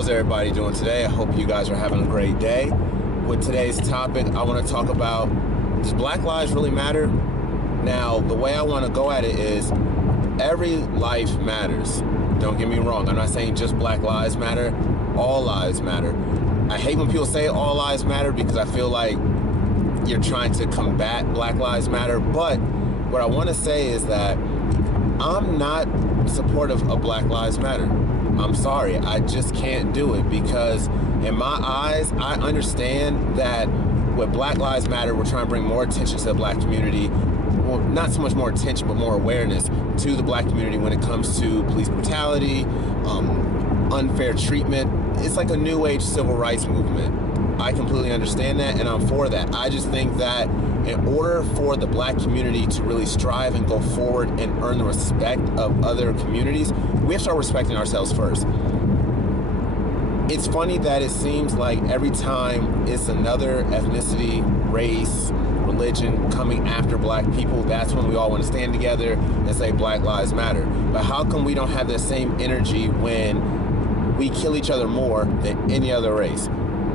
How's everybody doing today? I hope you guys are having a great day. With today's topic, I want to talk about, does Black lives really matter? Now, the way I want to go at it is, every life matters. Don't get me wrong. I'm not saying just Black lives matter. All lives matter. I hate when people say all lives matter because I feel like you're trying to combat Black Lives Matter. But what I want to say is that I'm not supportive of Black Lives Matter. I'm sorry, I just can't do it because in my eyes, I understand that with Black Lives Matter, we're trying to bring more attention to the Black community. Well, not so much more attention, but more awareness to the Black community when it comes to police brutality, unfair treatment. It's like a new age civil rights movement. I completely understand that, and I'm for that. I just think that in order for the Black community to really strive and go forward and earn the respect of other communities, we have to start respecting ourselves first. It's funny that it seems like every time it's another ethnicity, race, religion coming after Black people, that's when we all want to stand together and say Black Lives Matter. But how come we don't have the same energy when we kill each other more than any other race?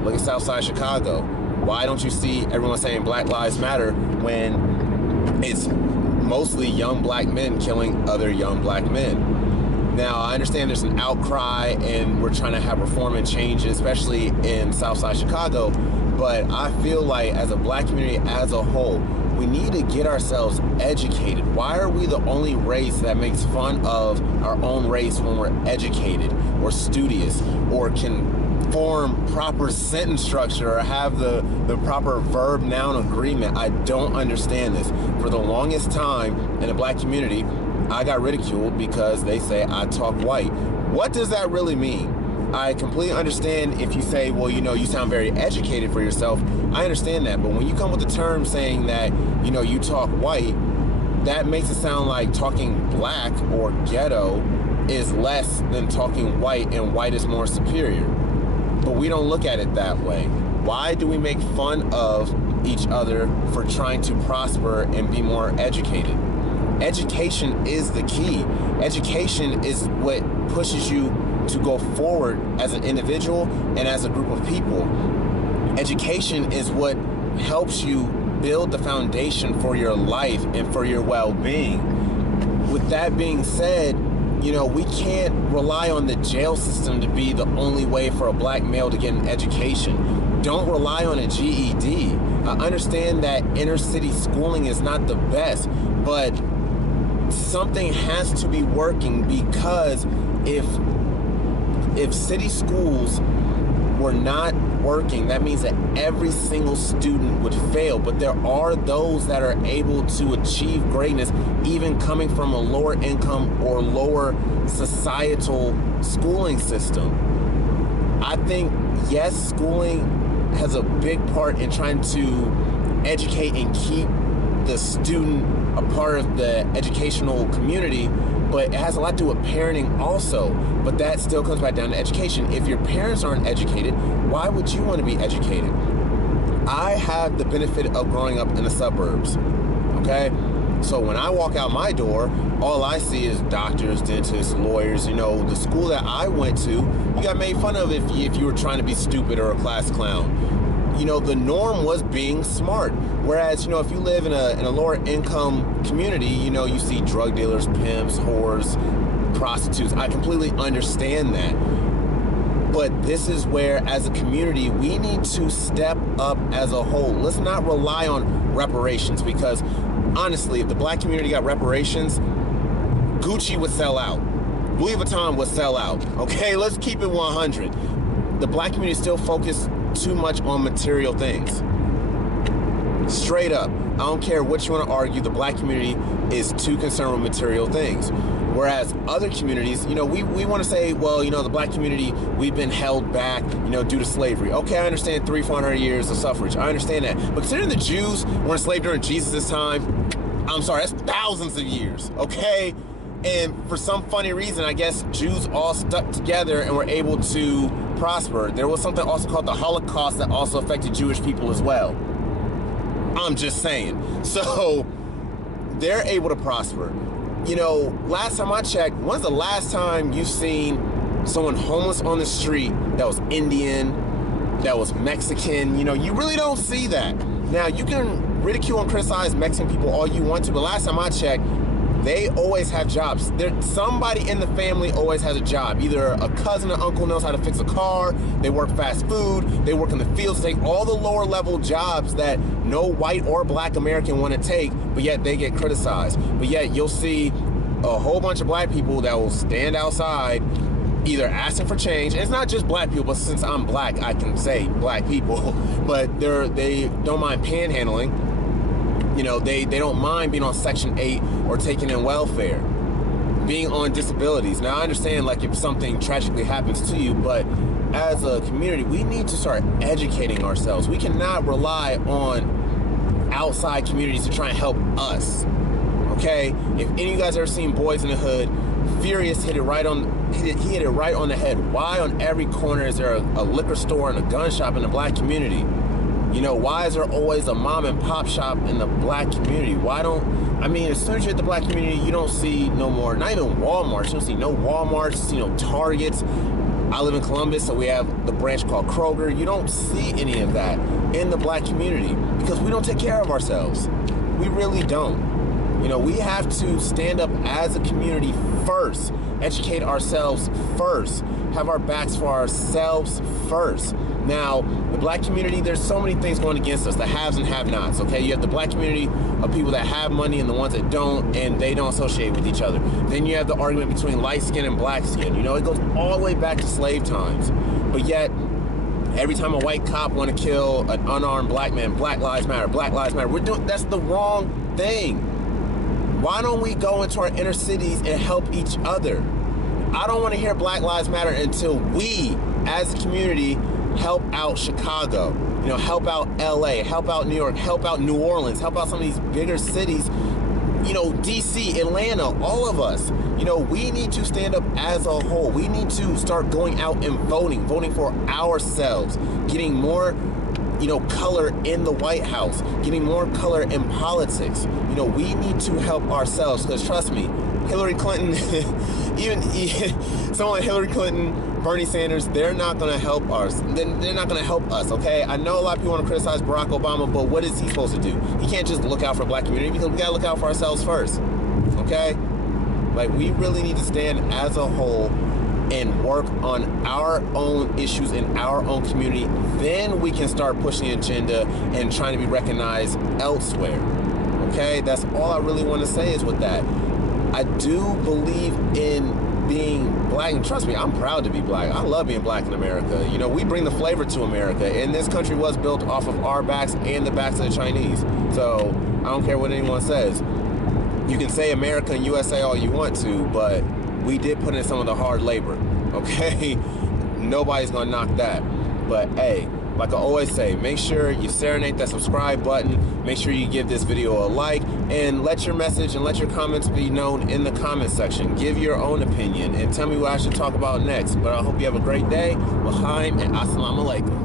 Look at Southside Chicago. Why don't you see everyone saying Black Lives Matter when it's mostly young Black men killing other young Black men? Now, I understand there's an outcry and we're trying to have reform and change, especially in Southside Chicago, but I feel like as a Black community as a whole, we need to get ourselves educated. Why are we the only race that makes fun of our own race when we're educated or studious or can form proper sentence structure or have the proper verb-noun agreement? I don't understand this. For the longest time in the Black community, I got ridiculed because they say I talk white. What does that really mean? I completely understand if you say, well, you know, you sound very educated for yourself. I understand that, but when you come with the term saying that, you know, you talk white, that makes it sound like talking Black or ghetto is less than talking white, and white is more superior. But we don't look at it that way. Why do we make fun of each other for trying to prosper and be more educated? Education is the key. Education is what pushes you to go forward as an individual and as a group of people. Education is what helps you build the foundation for your life and for your well-being. With that being said, you know, we can't rely on the jail system to be the only way for a Black male to get an education. Don't rely on a GED. I understand that inner city schooling is not the best, but something has to be working, because if city schools were not working, that means that every single student would fail. But there are those that are able to achieve greatness even coming from a lower income or lower societal schooling system. I think, yes, schooling has a big part in trying to educate and keep the student a part of the educational community, but it has a lot to do with parenting also. But that still comes back down to education. If your parents aren't educated, why would you want to be educated? I have the benefit of growing up in the suburbs, okay? So when I walk out my door, all I see is doctors, dentists, lawyers. You know, the school that I went to, you got made fun of if you were trying to be stupid or a class clown. You know, the norm was being smart. Whereas, you know, if you live in a lower income community, you know, you see drug dealers, pimps, whores, prostitutes. I completely understand that. But this is where, as a community, we need to step up as a whole. Let's not rely on reparations, because honestly, if the Black community got reparations, Gucci would sell out. Louis Vuitton would sell out. Okay, let's keep it 100. The Black community is still focused too much on material things. Straight up, I don't care what you want to argue, the Black community is too concerned with material things. Whereas other communities, you know, we want to say, well, you know, the Black community, we've been held back, you know, due to slavery. Okay, I understand 300-400 years of suffrage. I understand that. But considering the Jews were enslaved during Jesus' time, I'm sorry, that's thousands of years, okay? And for some funny reason, I guess Jews all stuck together and were able to prosper. There was something also called the Holocaust that also affected Jewish people as well. I'm just saying. So they're able to prosper. You know, last time I checked, when's the last time you've seen someone homeless on the street that was Indian, that was Mexican. You know, you really don't see that. Now, you can ridicule and criticize Mexican people all you want to, but last time I checked, they always have jobs. Somebody in the family always has a job. Either a cousin or uncle knows how to fix a car, they work fast food, they work in the fields, take all the lower level jobs that no white or black American want to take, but yet they get criticized. But yet you'll see a whole bunch of black people that will stand outside either asking for change. And it's not just black people, but since I'm black, I can say black people, but they don't mind panhandling. You know, they don't mind being on Section 8 or taking in welfare, being on disabilities. Now, I understand, like, if something tragically happens to you, but as a community, we need to start educating ourselves. We cannot rely on outside communities to try and help us, okay? If any of you guys ever seen Boys in the Hood, Furious hit it right on the head. Why on every corner is there a liquor store and a gun shop in the black community? You know, why is there always a mom and pop shop in the black community? As soon as you hit the black community, you don't see no more, not even Walmarts. You don't see no Walmarts, you see no Targets. I live in Columbus, so we have the branch called Kroger. You don't see any of that in the black community because we don't take care of ourselves. We really don't. You know, we have to stand up as a community first, educate ourselves first, have our backs for ourselves first. Now, the black community, there's so many things going against us, the haves and have-nots, okay? You have the black community of people that have money and the ones that don't, and they don't associate with each other. Then you have the argument between light skin and black skin. You know, it goes all the way back to slave times. But yet, every time a white cop want to kill an unarmed black man, Black Lives Matter, Black Lives Matter. That's the wrong thing. Why don't we go into our inner cities and help each other? I don't want to hear Black Lives Matter until we, as a community, help out Chicago, you know, help out LA, help out New York, help out New Orleans, help out some of these bigger cities, you know, DC, Atlanta, all of us. You know, we need to stand up as a whole. We need to start going out and voting for ourselves, getting more, you know, color in the White House, getting more color in politics. You know, we need to help ourselves, because trust me, Hillary Clinton, even someone like Hillary Clinton, Bernie Sanders, they're not going to help us. They're not going to help us, okay? I know a lot of people want to criticize Barack Obama, but what is he supposed to do? He can't just look out for the black community, because we got to look out for ourselves first, okay? Like, we really need to stand as a whole and work on our own issues in our own community. Then we can start pushing the agenda and trying to be recognized elsewhere, okay? That's all I really want to say is with that. I do believe in being black, and trust me, I'm proud to be black. I love being black in America. You know, we bring the flavor to America, and this country was built off of our backs and the backs of the Chinese. So I don't care what anyone says. You can say America and USA all you want to, but we did put in some of the hard labor, okay? Nobody's gonna knock that. But hey, like I always say, make sure you serenade that subscribe button. Make sure you give this video a like, and let your message and let your comments be known in the comment section. Give your own opinion and tell me what I should talk about next. But I hope you have a great day. L'chaim and assalamu alaikum.